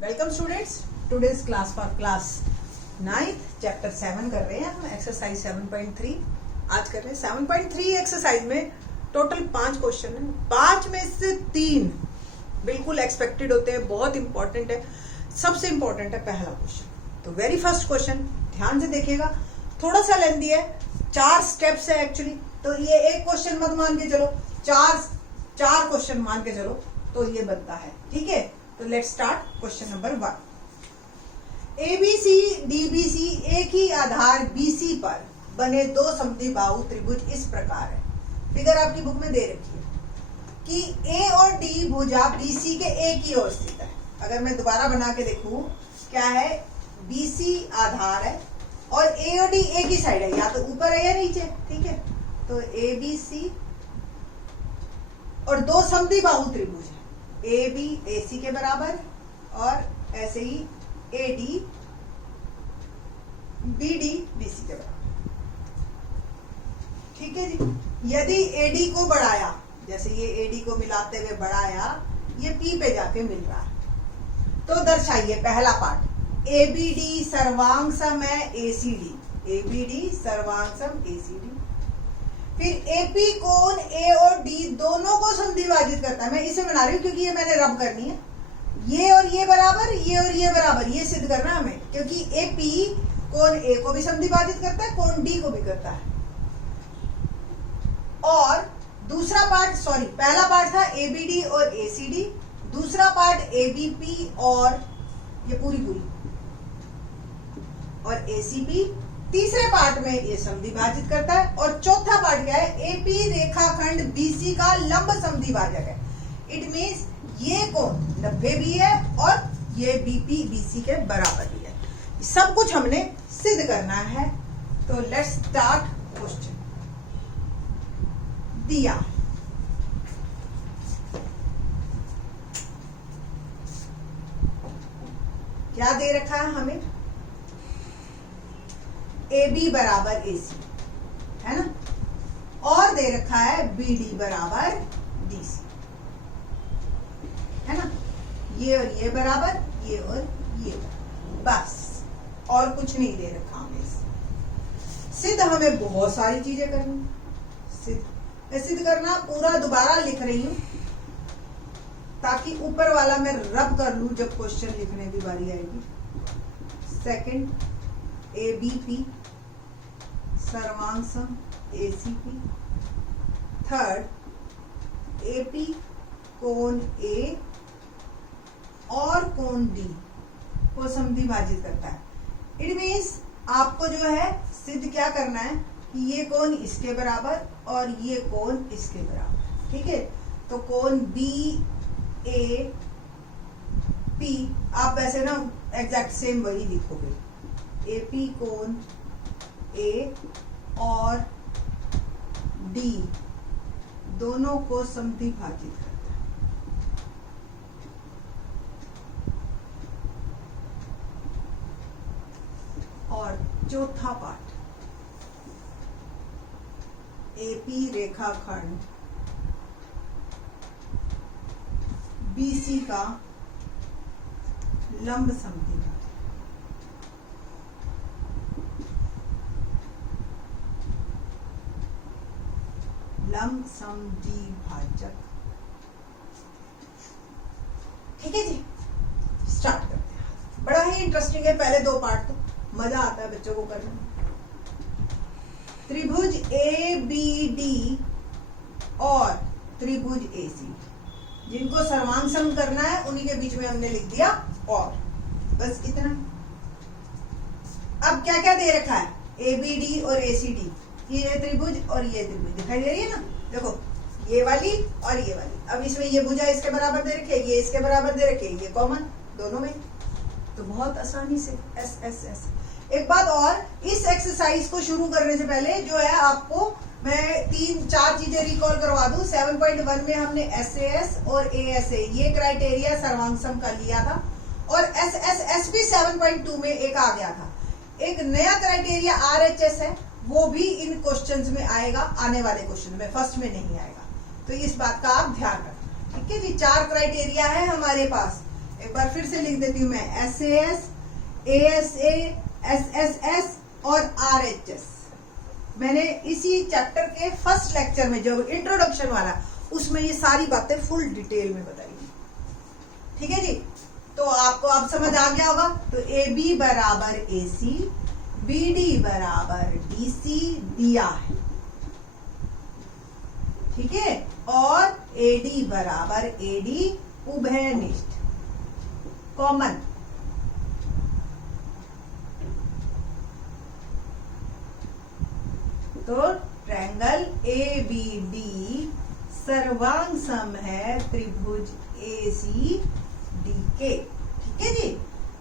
Welcome students, today's class for class 9th chapter 7 कर रहे हैं हम, एक्सरसाइज 7.3 आज कर रहे हैं। 7.3 एक्सरसाइज में टोटल 5 क्वेश्चन है। 5 में से 3 बिल्कुल एक्सपेक्टेड होते हैं, बहुत इंपॉर्टेंट है। सबसे इंपॉर्टेंट है पहला क्वेश्चन। तो वेरी फर्स्ट क्वेश्चन ध्यान से देखिएगा, थोड़ा सा लेंथी है, 4 स्टेप्स है एक्चुअली। तो ये एक क्वेश्चन मत मान के चलो, चार क्वेश्चन मान के चलो तो ये बनता है, ठीक है। तो let's start question number 1। ABC DBC एक ही आधार बीसी पर बने दो समद्विबाहु त्रिभुज इस प्रकार है। फिगर आपकी बुक में दे रखी है कि ए और डी भुजा बीसी के एक ही ओर स्थित है। अगर मैं दोबारा बना के देखूं, क्या है, बीसी आधार है और ए और डी एक ही साइड है, या तो ऊपर है या नीचे, ठीक है। तो ए बी सी और दो समद्विबाहु त्रिभुज है, ए बी ए सी के बराबर और ऐसे ही A D B D B C के बराबर, ठीक है जी। यदि ए डी को बढ़ाया, जैसे ये ए डी को मिलाते हुए बढ़ाया, ये पी पे जाके मिल रहा है, तो दर्शाइए पहला पार्ट, ए बी डी सर्वांग सम है A C D, A B D सर्वांग सम ए सी डी। फिर एपी कोण ए और डी दोनों को समद्विभाजित करता है। मैं इसे बना रही हूँ क्योंकि ये मैंने रब करनी है। ये और ये बराबर, ये और ये बराबर, ये सिद्ध करना हमें, क्योंकि एपी कोण ए को भी समद्विभाजित करता है, कोण डी को भी करता है। और दूसरा पार्ट, सॉरी, पहला पार्ट था ए बी डी और ए सी डी, दूसरा पार्ट ए बी पी और ये पूरी और ए सी पी, तीसरे पार्ट में ये समद्विभाजित करता है, और चौथा पार्ट क्या है, एपी रेखाखंड बीसी का लंब समद्विभाजक है। इट मींस ये कोण 90 भी है और ये बीपी बीसी के बराबर भी है। सब कुछ हमने सिद्ध करना है। तो लेट्स स्टार्ट क्वेश्चन। दिया क्या दे रखा है हमें, ए बी बराबर ए सी है ना, और दे रखा है बी डी बराबर डी सी है ना, ये और ये बराबर, ये और ये बराबर, बस और कुछ नहीं दे रखा हमें। सिद्ध हमें बहुत सारी चीजें करनी, सिद्ध करना पूरा दोबारा लिख रही हूं ताकि ऊपर वाला मैं रब कर लूं जब क्वेश्चन लिखने की बारी आएगी। सेकंड, ए बी पी सर्वांग सम A C P. Third, A P कोण ए और कोण डी को समद्विभाजित करता है। इट मीन्स आपको जो है सिद्ध क्या करना है कि ये कोण इसके बराबर और ये कोण इसके बराबर, ठीक है। तो कोण बी ए पी, आप वैसे ना एग्जैक्ट सेम वही लिखोगे, ए पी कोण ए और डी दोनों को समद्विभाजित करता है। और चौथा पार्ट, एपी रेखाखंड बीसी का लंब समद्विभाजक। लंब समद्विभाजक, ठीक है जी। स्टार्ट करते हैं। बड़ा ही इंटरेस्टिंग है, पहले 2 पार्ट तो मजा आता है बच्चों को करने में। त्रिभुज ए बी डी और त्रिभुज ए सी, जिनको सर्वांग सम करना है उन्हीं के बीच में हमने लिख दिया और, बस इतना। अब क्या क्या दे रखा है, ए बी डी और ए सी डी, ये त्रिभुज और ये त्रिभुज दिखाई दे रही है ना, देखो ये वाली और ये वाली। अब इसमें ये भुजा इसके बराबर दे रखी है, ये इसके बराबर दे रखी है, ये कॉमन दोनों में, तो बहुत आसानी से एस एस एस। एक बात और, इस एक्सरसाइज को शुरू करने से पहले जो है आपको मैं 3-4 चीजें रिकॉल करवा दूं। 7.1 में हमने एसएएस और एएसए ये क्राइटेरिया सर्वांग सम का लिया था, और एसएसएस भी 7.2 में एक आ गया था। एक नया क्राइटेरिया आरएचएस है, वो भी इन क्वेश्चंस में आएगा, आने वाले क्वेश्चन में, फर्स्ट में नहीं आएगा। तो इस बात का आप ध्यान रखना, ठीक है जी। 4 क्राइटेरिया है हमारे पास, एक बार फिर से लिख देती हूं मैं, SAS, ASA, SSS और RHS। मैंने इसी चैप्टर के फर्स्ट लेक्चर में जो इंट्रोडक्शन वाला, उसमें ये सारी बातें फुल डिटेल में बताई। ठीक है जी, तो आपको अब समझ आ गया होगा। तो AB बराबर AC, BD बराबर DC दिया है, ठीक है, और AD बराबर AD उभयनिष्ठ कॉमन। तो ट्रायंगल ABD सर्वांग सम है त्रिभुज ACDK। ठीक है जी,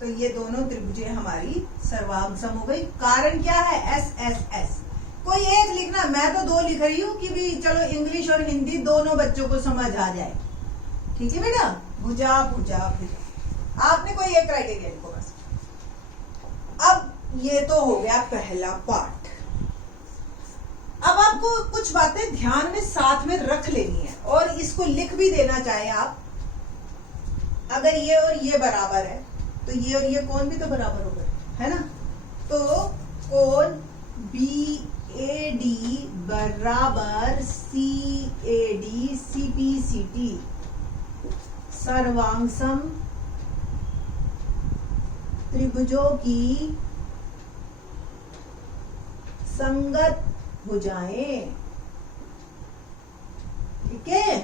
तो ये दोनों त्रिभुजें हमारी सर्वांग सम हो गई। कारण क्या है? SSS। कोई एक लिखना, मैं तो 2 लिख रही हूं कि भी चलो इंग्लिश और हिंदी दोनों बच्चों को समझ आ जाए। ठीक है बेटा, भुजा भुजा भुजा, आपने कोई एक क्राइटेरिया लिखो बस। अब ये तो हो गया पहला पार्ट। अब आपको कुछ बातें ध्यान में साथ में रख लेनी है और इसको लिख भी देना चाहे आप। अगर ये और ये बराबर है तो ये और ये कोण भी तो बराबर हो गए, है ना। तो कोण BAD बराबर CAD CPCT सर्वांग सम त्रिभुजों की संगत भुजाएं। ठीक है,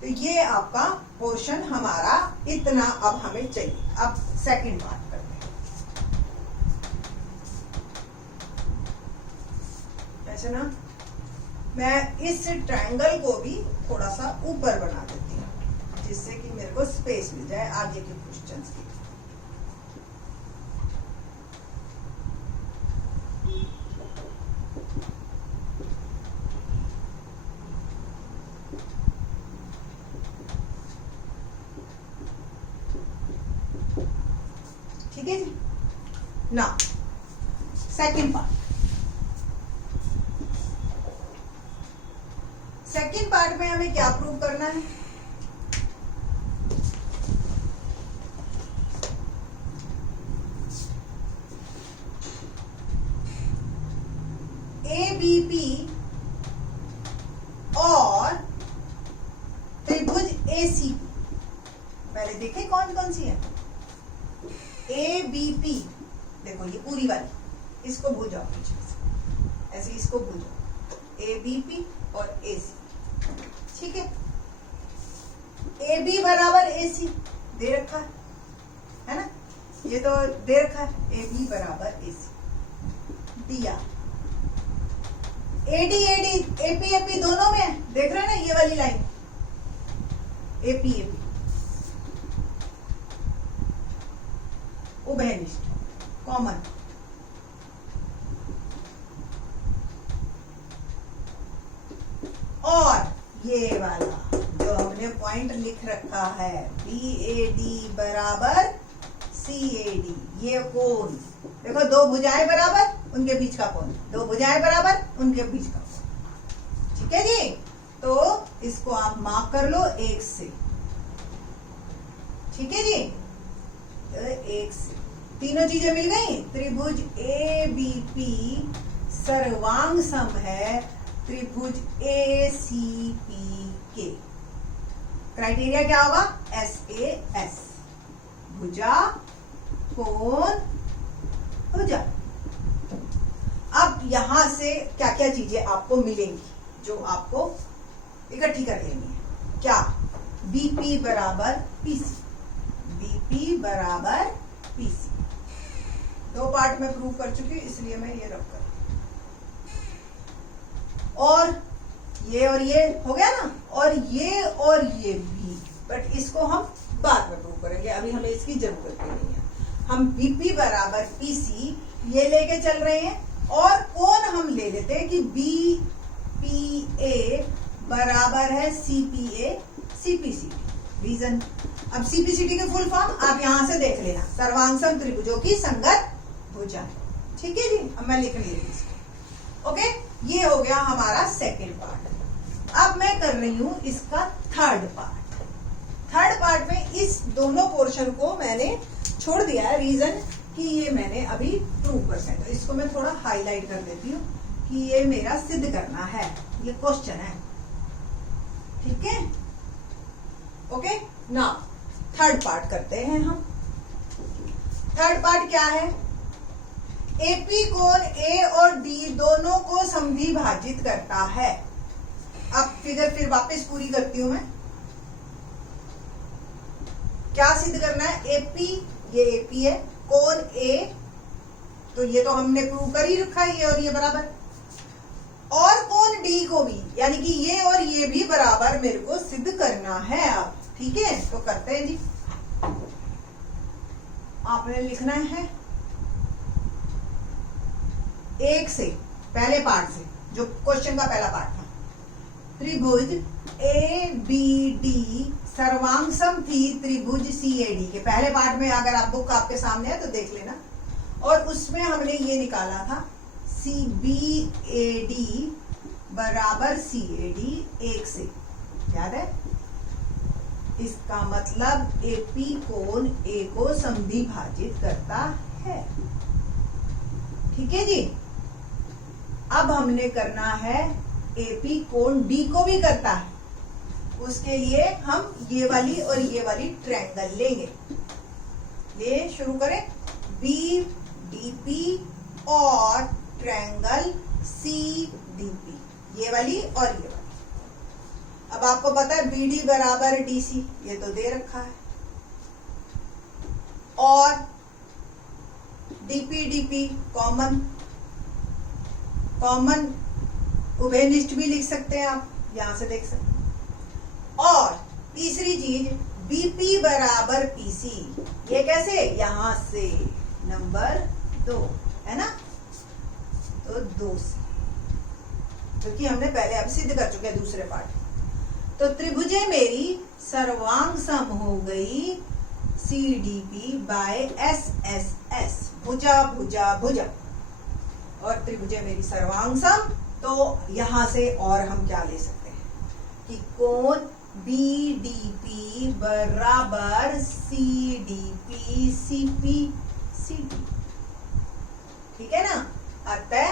तो ये आपका पोर्शन हमारा इतना अब हमें चाहिए। अब सेकंड पार्ट करते हैं। ऐसे ना, मैं इस ट्रायंगल को भी थोड़ा सा ऊपर बना देती हूँ जिससे कि मेरे को स्पेस मिल जाए आगे के क्वेश्चंस की। ठीक है जी, ना सेकंड पार्ट। सेकंड पार्ट में हमें क्या प्रूव करना है? ABP और त्रिभुज ACP। पहले देखें कौन कौन सी है। ABP देखो, ये पूरी वाली, इसको भूल जाओ पीछे से, ऐसे इसको भूल जाओ। ABP और AC, ठीक है। AB बराबर AC दे रखा है ना, ये तो दे रखा है। AB बराबर AC दिया। AD AP AP दोनों में है, देख रहे हैं ना ये वाली लाइन, AP AP उभयनिष्ठ कॉमन। और ये वाला जो हमने पॉइंट लिख रखा है, BAD बराबर CAD, ये कोण देखो, 2 भुजाएं बराबर, उनके बीच का कोण, 2 भुजाएं बराबर, उनके बीच का कोण। ठीक है जी, तो इसको आप मार्क कर लो 1 से। ठीक है जी, 1 से तीनों चीजें मिल गई। त्रिभुज ABP सर्वांग सम है त्रिभुज ACPK। क्राइटेरिया क्या होगा? SAS, भुजा कोण भुजा। अब यहां से क्या क्या चीजें आपको मिलेंगी जो आपको इकट्ठी कर लेनी है। क्या? BP बराबर PC, BP बराबर PC। 2 पार्ट में प्रूव कर चुकी हूं, इसलिए मैं ये रख कर, और ये हो गया ना, और ये भी, बट इसको हम बाद में प्रूव करेंगे, अभी हमें इसकी जरूरत नहीं है। हम BP बराबर PC ये लेके चल रहे हैं, और कोण हम ले लेते हैं कि BPA बराबर है CPA CPCT। रीजन, अब CPCT के फुल फॉर्म आप यहां से देख लेना, सर्वांग सम त्रिभुजों की संगत भुजा। ठीक है जी, अब मैं लिख नहीं रही इसको। ओके, ये हो गया हमारा सेकंड पार्ट। अब मैं कर रही हूं इसका थर्ड पार्ट। थर्ड पार्ट में इस दोनों पोर्शन को मैंने छोड़ दिया है, रीजन कि ये मैंने अभी प्रूव करना है। तो इसको मैं थोड़ा हाईलाइट कर देती हूँ कि ये मेरा सिद्ध करना है, ये क्वेश्चन है, ठीक है। ओके, नाउ थर्ड पार्ट करते हैं हम। थर्ड पार्ट क्या है? एपी कोण ए और डी दोनों को समद्विभाजित करता है। अब फिगर फिर वापस पूरी करती हूं मैं। क्या सिद्ध करना है? एपी, ये एपी है, कोण ए, तो ये तो हमने प्रूव कर ही रखा है, ये और ये बराबर, और कोण डी को भी, यानी कि ये और ये भी बराबर मेरे को सिद्ध करना है। अब ठीक है, तो करते हैं जी। आपने लिखना है एक से, पहले पार्ट से, जो क्वेश्चन का पहला पार्ट था। त्रिभुज ए बी डी सर्वांग समथी त्रिभुज सी ए डी के पहले पार्ट में, अगर आप बुक आपके सामने है तो देख लेना। और उसमें हमने ये निकाला था सी बी ए डी बराबर सी ए डी एक से, याद है? इसका मतलब एपी कोण ए को समद्विभाजित करता है, ठीक है जी। अब हमने करना है एपी कोण डी को भी करता है, उसके लिए हम ये वाली और ये वाली ट्रायंगल लेंगे। ये शुरू करें, बी डी पी और ट्रायंगल सी डी पी, ये वाली और ये वाली। अब आपको पता है बी डी बराबर डी सी, ये तो दे रखा है, और डीपी डीपी कॉमन, कॉमन उभयनिष्ठ भी लिख सकते हैं आप, यहां से देख सकते हैं। और तीसरी चीज बीपी बराबर पीसी, ये कैसे? यहां से नंबर 2 है ना, तो 2 से, क्योंकि हमने पहले अब सिद्ध कर चुके हैं दूसरे पार्ट। तो त्रिभुजे मेरी सर्वांग सम हो गई C D P by S S S, भुजा भुजा भुजा, और त्रिभुजे मेरी सर्वांग सम, तो यहां से और हम क्या ले सकते हैं कि कोण बी डी पी बराबर C D P C P C D, ठीक है ना। अतः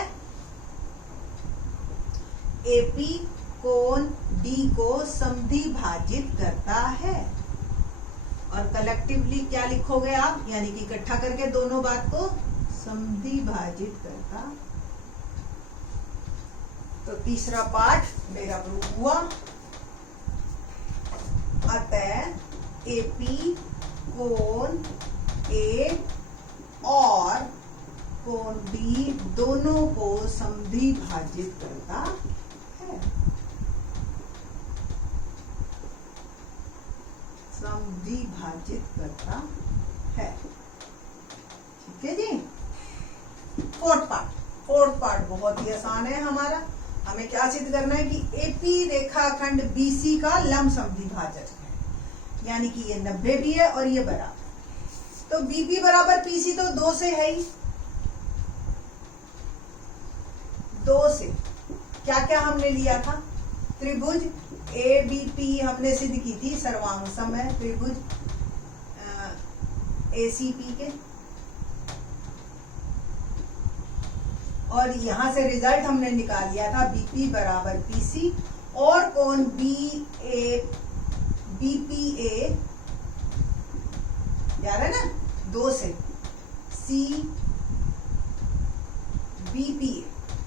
एपी कोण डी को समद्विभाजित करता है। और कलेक्टिवली क्या लिखोगे आप, यानी कि इकट्ठा करके दोनों बात को समद्विभाजित करता। तो तीसरा पार्ट मेरा प्रूव हुआ। अतः एपी कोण ए और कोण डी दोनों को समद्विभाजित करता है, समद्विभाजित करता है, ठीक है जी। फोर्थ पार्ट बहुत ही आसान है हमारा। हमें क्या सिद्ध करना है कि एपी रेखाखंड बीसी का लंब समद्विभाजक है, यानी कि ये 90 भी है और ये बराबर। तो बीपी बराबर पीसी तो 2 से है ही, 2 से क्या क्या हमने लिया था? त्रिभुज ए बी पी हमने सिद्ध की थी, सर्वांग सम है त्रिभुज ए सी पी के, और यहां से रिजल्ट हमने निकाल लिया था बीपी बराबर पीसी, और कोण बी ए बीपी ए, याद है ना, 2 से सी बीपी ए,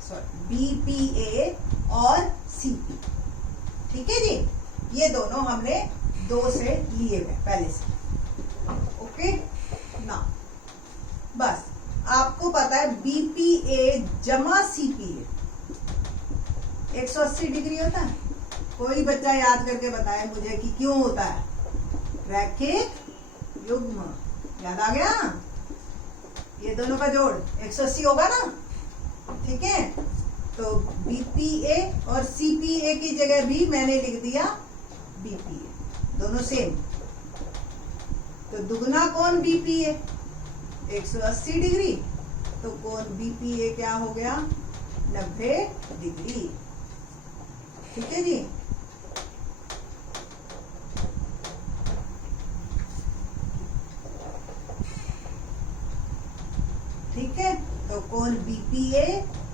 सॉरी बीपीए और सीपी, ठीक है जी। ये दोनों हमने 2 से लिए हुए पहले से, ओके ना। बस आपको पता है बीपीए जमा सीपीए 180 डिग्री होता है। कोई बच्चा याद करके बताए मुझे कि क्यों होता है? रैखिक युग्म, याद आ गया? ये दोनों का जोड़ 180 होगा ना, ठीक है। तो बीपीए और सीपीए की जगह भी मैंने लिख दिया बीपीए, दोनों सेम। तो दुगना कोण बीपीए 180 डिग्री, तो कोण बीपीए क्या हो गया? 90 डिग्री, ठीक है जी। ठीक है, तो कोण बीपीए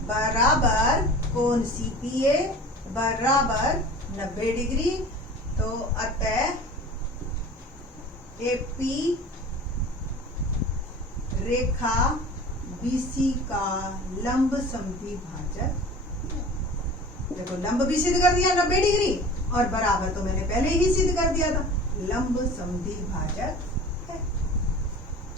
बराबर कोण सीपीए बराबर 90 डिग्री। तो अतः एपी रेखा बीसी का लंब समद्विभाजक, देखो लंब भी सिद्ध कर दिया 90 डिग्री और बराबर तो मैंने पहले ही सिद्ध कर दिया था, लंब समद्विभाजक है।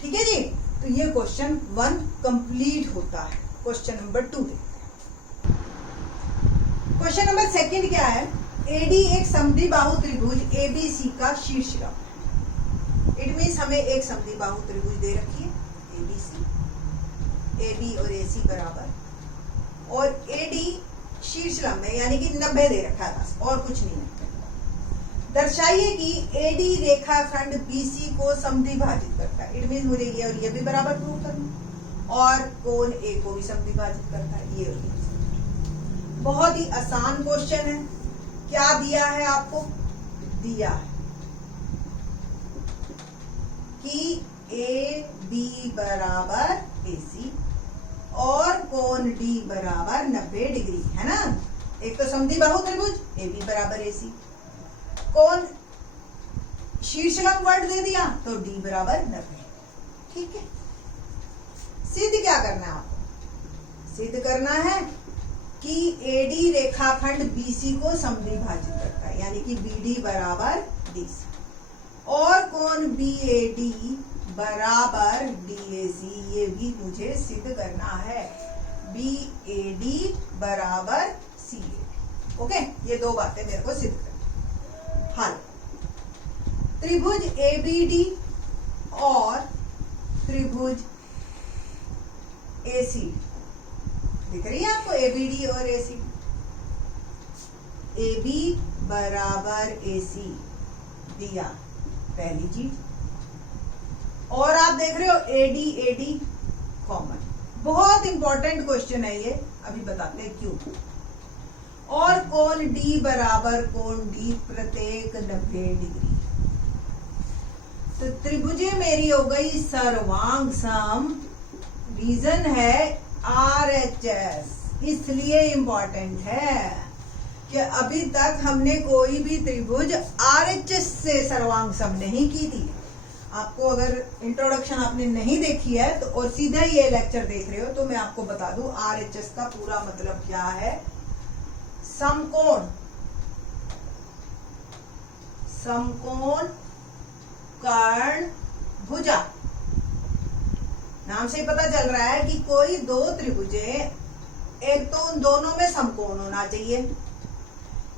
ठीक है जी, तो ये क्वेश्चन 1 कंप्लीट होता है। क्वेश्चन नंबर 2 देखते हैं। क्वेश्चन नंबर 2 क्या है, एडी एक समद्विबाहु त्रिभुज एबीसी का शीर्ष लंब है। इट मीन्स हमें एक समद्विबाहु त्रिभुज दे रखी है एबीसी, एबी और एसी बराबर, और एडी शीर्ष लंब है यानी कि 90 दे रखा है बस, और कुछ नहीं है। दर्शाइए कि एडी रेखाखंड बीसी को समद्विभाजित करता है। इट मीन्स मुझे ये और ये भी बराबर प्रूव करना, और कोण ए को भी समद्विभाजित करता है, ये और ये। बहुत ही आसान क्वेश्चन है। क्या दिया है आपको? दिया है कि ए बी बराबर ए सी और कोण डी बराबर 90 डिग्री है ना। एक तो समद्विबाहु त्रिभुज ए बी बराबर ए सी, कोण शीर्षलंब वर्ड दे दिया तो डी बराबर 90। ठीक है, सिद्ध क्या करना है आपको? सिद्ध करना है कि एडी रेखाखंड बीसी को समद्विभाजित करता है यानी कि बीडी बराबर डीसी, और कोण बीएडी बराबर डीएसी, ये भी मुझे सिद्ध करना है। बीएडी बराबर सीएडी। ओके, ये 2 बातें मेरे को सिद्ध करनी। हल, त्रिभुज एबीडी और त्रिभुज एसी दिख रही है आपको, एबीडी और एसी। एबी बराबर एसी दिया पहली चीज, और आप देख रहे हो एडी एडी कॉमन। बहुत इंपॉर्टेंट क्वेश्चन है ये, अभी बताते हैं क्यों। और कोण डी बराबर कोण डी प्रत्येक 90 डिग्री। तो त्रिभुजे मेरी हो गई सर्वांग सम। रीजन है RHS, इसलिए इंपॉर्टेंट है कि अभी तक हमने कोई भी त्रिभुज RHS से सर्वांग सम नहीं की थी। आपको अगर इंट्रोडक्शन आपने नहीं देखी है तो और सीधा ये लेक्चर देख रहे हो तो मैं आपको बता दूं RHS का पूरा मतलब क्या है। समकोण, समकोण कर्ण भुजा, नाम से पता चल रहा है कि कोई 2 त्रिभुजे, एक तो उन दोनों में समकोण होना चाहिए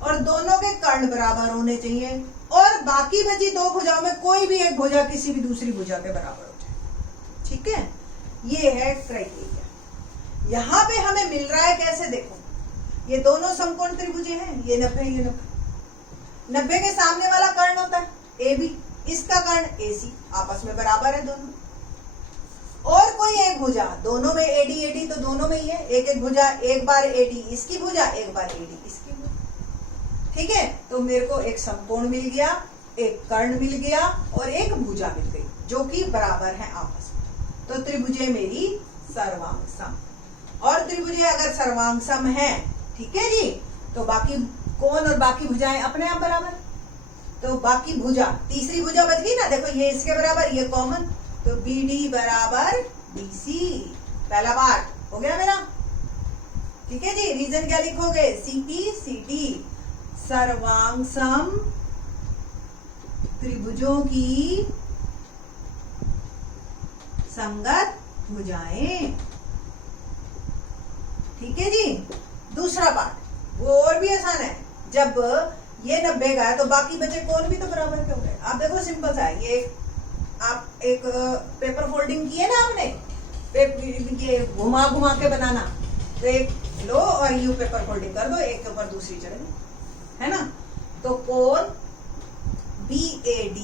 और दोनों के कर्ण बराबर होने चाहिए, और बाकी बची 2 भुजाओं में कोई भी एक भुजा किसी भी दूसरी भुजा के बराबर हो जाए। ठीक है, ये है क्राइटेरिया। यहां पे हमें मिल रहा है कैसे, देखो ये दोनों समकोण त्रिभुजे हैं, ये 90 ये 90। 90 के सामने वाला कर्ण होता है ए बी, इसका कर्ण ए सी, आपस में बराबर है दोनों। और कोई एक भुजा, दोनों में एडी एडी तो दोनों में ही है, एक एक भुजा, एक बार एडी इसकी भुजा, एक बार एडी इसकी भुजा। ठीक है, तो मेरे को एक समकोण मिल गया, एक कर्ण मिल गया और एक भुजा मिल गई जो कि बराबर है आपस में। तो त्रिभुजे मेरी सर्वांग सम, और त्रिभुजे अगर सर्वांग सम है, ठीक है जी, तो बाकी कोण और बाकी भुजाएं अपने आप बराबर। तो बाकी भुजा, तीसरी भुजा बच गई ना, देखो ये इसके बराबर, ये कॉमन, तो बीडी बराबर बीसी। पहला पार्ट हो गया मेरा। ठीक है जी, रीजन क्या लिखोगे? सीपी सीडी, सर्वांग सम त्रिभुजों की संगत भुजाएं। ठीक है जी। दूसरा पार्ट वो और भी आसान है, जब ये 90 का है तो बाकी बचे कोण भी तो बराबर के हो गए। आप देखो सिंपल सा है, ये आप एक पेपर फोल्डिंग की है ना आपने, ये घुमा घुमा के बनाना, तो एक लो और यू पेपर फोल्डिंग कर दो, एक के ऊपर दूसरी चढ़ेगी, है ना। तो कोण BAD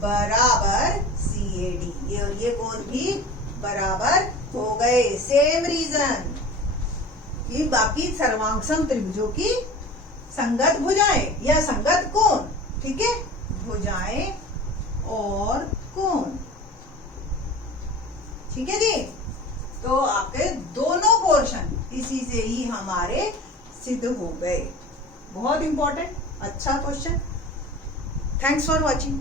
बराबर CAD, ये और ये कोण भी बराबर हो गए। सेम रीजन कि बाकी सर्वांगसम त्रिभुजों की संगत भुजाएं या संगत कोण, ठीक है, भुजाएं और कोण। ठीक है जी। तो आपके दोनों पोर्शन इसी से ही हमारे सिद्ध हो गए। बहुत इंपॉर्टेंट, अच्छा क्वेश्चन। Thanks for watching.